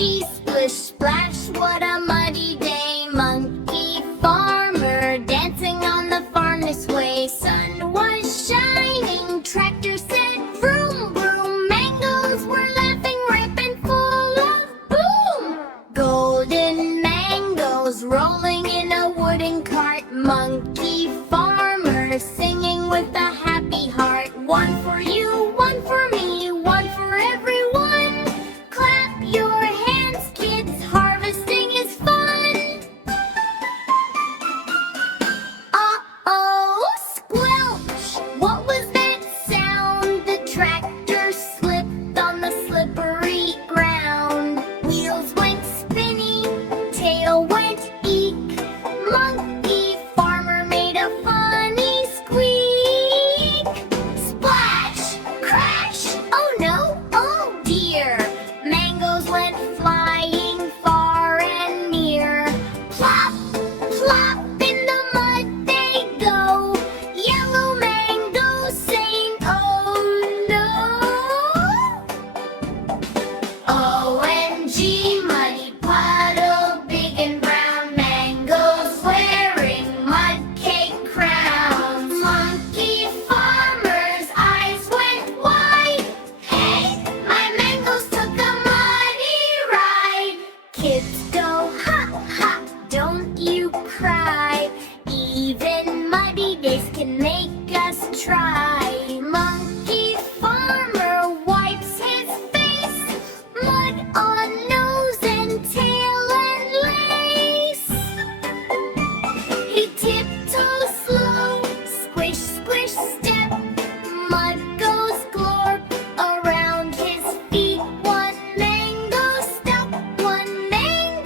OMG, splish splash, what a muddy day. Monkey farmer dancing on the farm this way. Sun was shining, tractor said vroom vroom. Mangoes were laughing, ripe and full of boom. Golden mangoes rolling in a wooden cart. Monkey farmer singing with a happy heart. One for you, one for me, one for everyone. Clap your hands, kids, harvesting is fun. Uh-oh, squelch! What was that sound? The tractor slipped on the slippery ground. Wheels went spinning, tail went eek. Monkey farmer made a funny squeak. Splash! Crash! Oh no! Oh dear! Mangoes went flying far and near. Plop! Plop! In the mud they go. Yellow mangoes saying, oh no! OMG, muddy puddle, big and brown. Mangoes wearing mud cake crowns. Monkey farmer's eyes went wide. Hey, my mangoes took a muddy ride. Kids go hop, hop, don't you cry. Even muddy days can make us try. Monkey farmer wipes his face. Mud on nose and tail and lace. He tiptoes slow, squish, squish, step. Mud goes glorp around his feet. One mango stuck, one mango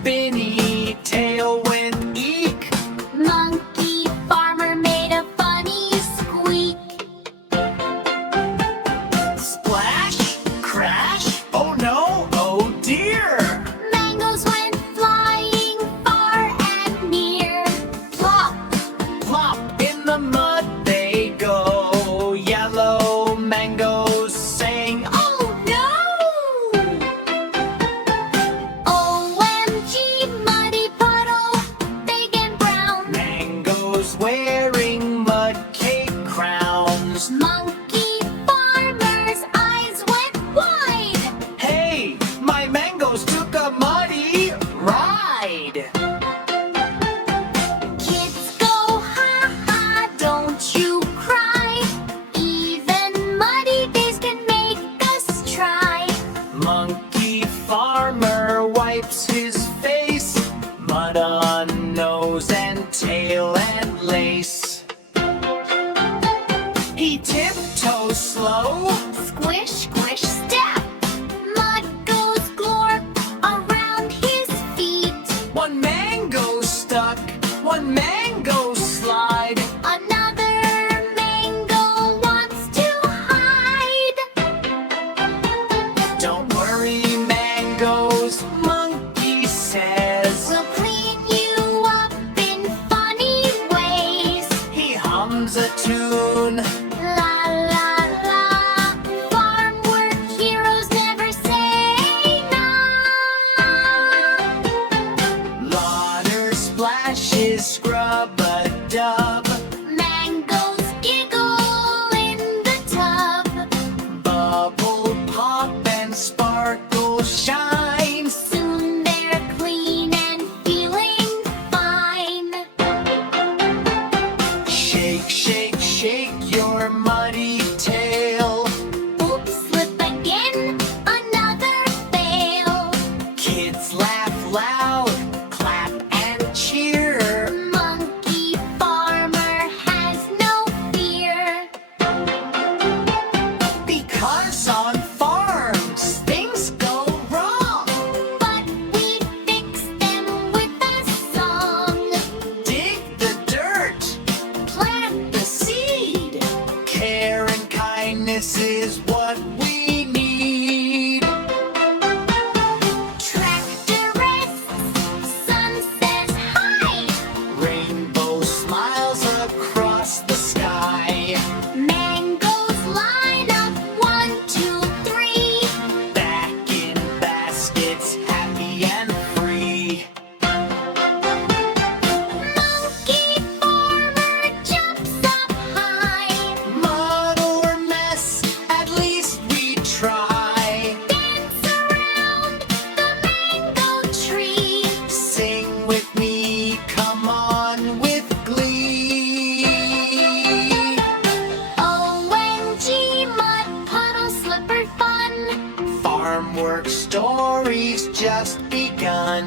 spinny tailwind, eek. Monkey farmer made a funny squeak. Splash, crash, oh no, oh dear. Mangoes went flying far and near. Plop! Plop, in the mud they go. Yellow mangoes sing, Oh no! OMG, muddy puddle, big and brown. mangoes wearing mud cake crowns. Monkey farmer's eyes went wide. Hey, my mangoes took a muddy ride. Kids go ha ha, don't you cry. Even muddy days can make us try. Monkey farmer wipes his face, mud on nose and tail and lace. He tiptoes slow, Squish, squish, step. Mud goes glorp around his feet. one mango stuck, one mango slide. Another mango wants to hide. Don't worry, mangoes, monkey says. We'll clean you up in funny ways. He hums a tune. La la la. Farm work heroes never say no. Water splashes, scrub a dub. Mangoes giggle in the tub. Bubble pop and sparkle shine. Soon they're clean and feeling fine. Shake, shake, shake your muddy tail. Oops, slip again, another fail. Kids laugh loud, clap and cheer. Monkey farmer has no fear. Because on farms things go wrong. But we fix them with a song. Dig the dirt, Plant the seed. care and kindness is what we need. Tractor rests, sun says hi. Rainbow smiles across the sky. Mangoes line up, 1, 2, 3. Back in baskets, happy and free. Monkey farmer jumps up high. Mud or mess, at least we try. Dance around the mango tree. Sing with me, come on with glee. OMG, mud puddle slipper fun. Farm work stories just begun.